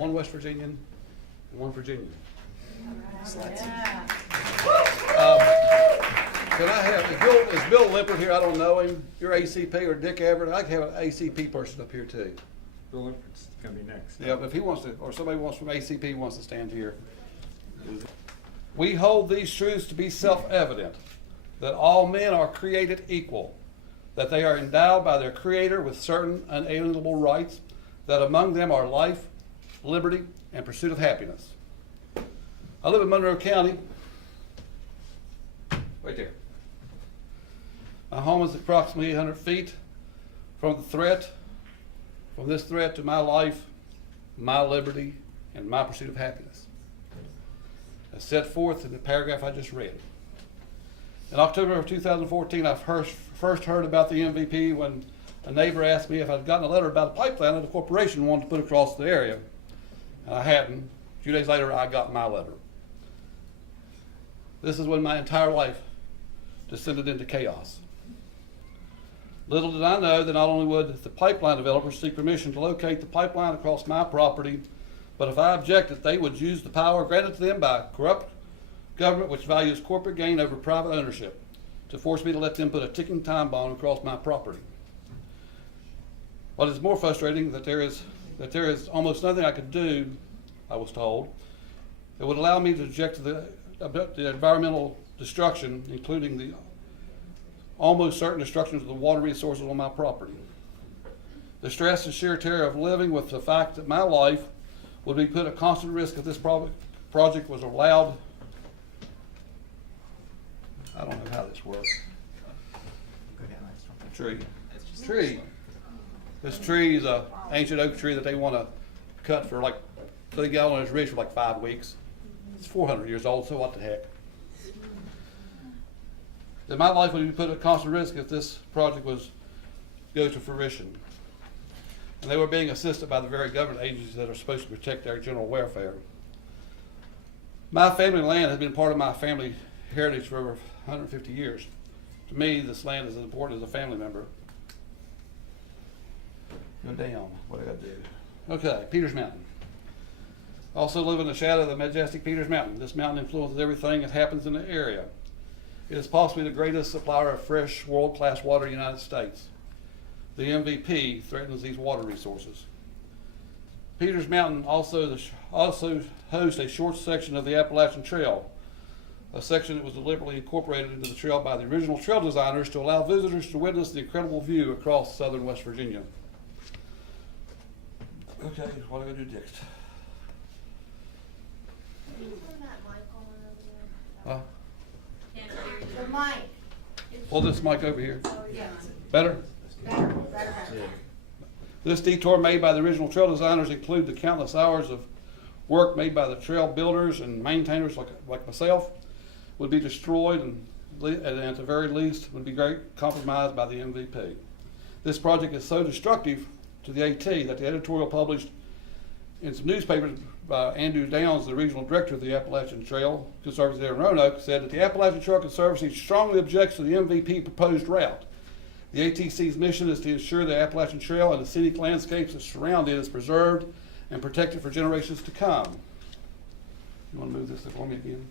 one West Virginian and one Virginian. Yeah. Can I have, is Bill Lippert here? I don't know him. You're ACP or Dick Everett. I can have an ACP person up here too. Bill Lippert's gonna be next. Yeah, but if he wants to, or somebody wants from ACP wants to stand here. We hold these truths to be self-evident, that all men are created equal, that they are endowed by their Creator with certain unalienable rights, that among them are life, liberty, and pursuit of happiness. I live in Monroe County, right there. My home is approximately 800 feet from this threat to my life, my liberty, and my pursuit of happiness, as set forth in the paragraph I just read. In October of 2014, I first heard about the MVP when a neighbor asked me if I'd gotten a letter about a pipeline that the corporation wanted to put across the area. And I hadn't. A few days later, I got my letter. This is when my entire life descended into chaos. Little did I know that not only would the pipeline developers seek permission to locate the pipeline across my property, but if I objected, they would use the power granted to them by a corrupt government which values corporate gain over private ownership to force me to let them put a ticking time bomb across my property. What is more frustrating that there is almost nothing I could do, I was told, that would allow me to object to the environmental destruction, including the almost certain destruction of the water resources on my property. The stress and sheer terror of living with the fact that my life would be put at constant risk if this project was allowed. I don't know how this works. Go down next one. Tree. It's just Tree. This tree is an ancient oak tree that they want to cut for like, so they got on this ridge for like 5 weeks. It's 400 years old, so what the heck? That my life would be put at constant risk if this project go to fruition. And they were being assisted by the very government agencies that are supposed to protect our general welfare. My family land has been part of my family heritage for over 150 years. To me, this land is as important as a family member. Go down. What do I got to do? Okay, Peters Mountain. Also live in the shadow of the majestic Peters Mountain. This mountain influences everything that happens in the area. It is possibly the greatest supplier of fresh, world-class water in the United States. The MVP threatens these water resources. Peters Mountain also hosts a short section of the Appalachian Trail, a section that was deliberately incorporated into the trail by the original trail designers to allow visitors to witness the incredible view across southern West Virginia. Okay, what do I do next? Can you turn that mic on over there? Huh? The mic. Pull this mic over here. Oh, yeah. Better? Better. This detour made by the original trail designers include the countless hours of work made by the trail builders and maintainers like myself would be destroyed and at the very least would be great compromised by the MVP. This project is so destructive to the AT that the editorial published in some newspapers by Andrew Downs, the regional director of the Appalachian Trail Conservancy there in Roanoke, said that the Appalachian Trail Conservancy strongly objects to the MVP proposed route. The ATC's mission is to ensure the Appalachian Trail and the scenic landscapes that surround it is preserved and protected for generations to come. You want to move this for me again?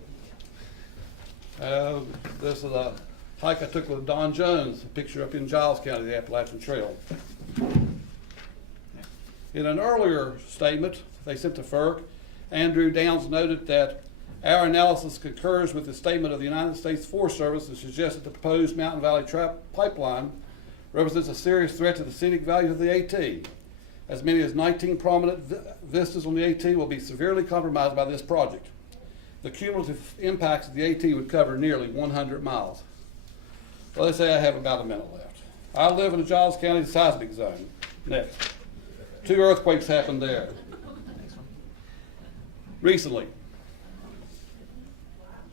This is a hike I took with Don Jones, a picture up in Giles County, the Appalachian Trail. In an earlier statement they sent to FERC, Andrew Downs noted that our analysis concurs with the statement of the United States Forest Service that suggests that the proposed Mountain Valley pipeline represents a serious threat to the scenic value of the AT. As many as 19 prominent vistas on the AT will be severely compromised by this project. The cumulative impacts of the AT would cover nearly 100 miles. Well, let's say I have about a minute left. I live in the Giles County seismic zone. Next. 2 earthquakes happened there recently.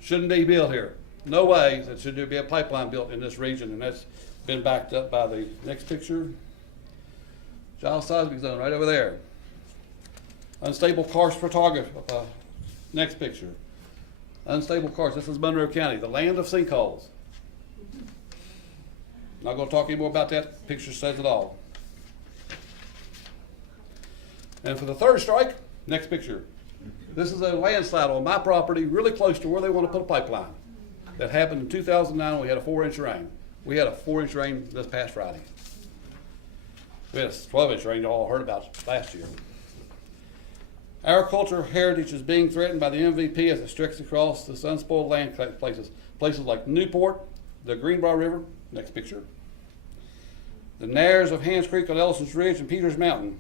Shouldn't they be built here? No way that should there be a pipeline built in this region, and that's been backed up by the next picture. Giles seismic zone right over there. Unstable Karst photography. Next picture. Unstable Karst. This is Monroe County, the land of sinkholes. Not going to talk any more about that. Picture says it all. And for the third strike, Next picture. This is a landslide on my property, really close to where they want to put a pipeline. That happened in 2009 when we had a 4-inch rain. We had a 4-inch rain this past Friday. We had a 12-inch rain you all heard about last year. Our cultural heritage is being threatened by the MVP as it stretches across the unspoiled land places. Places like Newport, the Greenbrier River, next picture. The Nares of Hands Creek on Ellison's Ridge and Peters Mountain.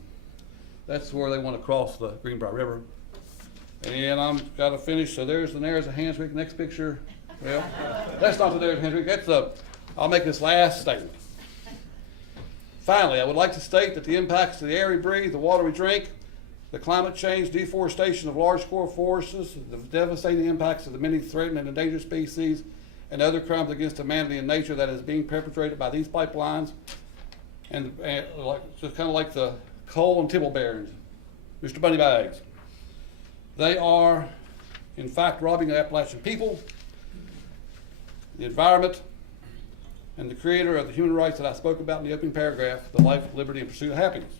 That's where they want to cross the Greenbrier River. And I'm got to finish, so there's the Nares of Hands Creek, next picture. Well, that's not the Nares of Hands Creek, that's I'll make this last statement. Finally, I would like to state that the impacts to the air we breathe, the water we drink, the climate change, deforestation of large core forests, the devastating impacts of the many threatened and endangered species, and other crimes against humanity and nature that is being perpetrated by these pipelines, and just kind of like the coal and tipple barons, Mr. Bunny Bags. They are, in fact, robbing the Appalachian people, the environment, and the creator of the human rights that I spoke about in the opening paragraph, the life, liberty, and pursuit of happiness.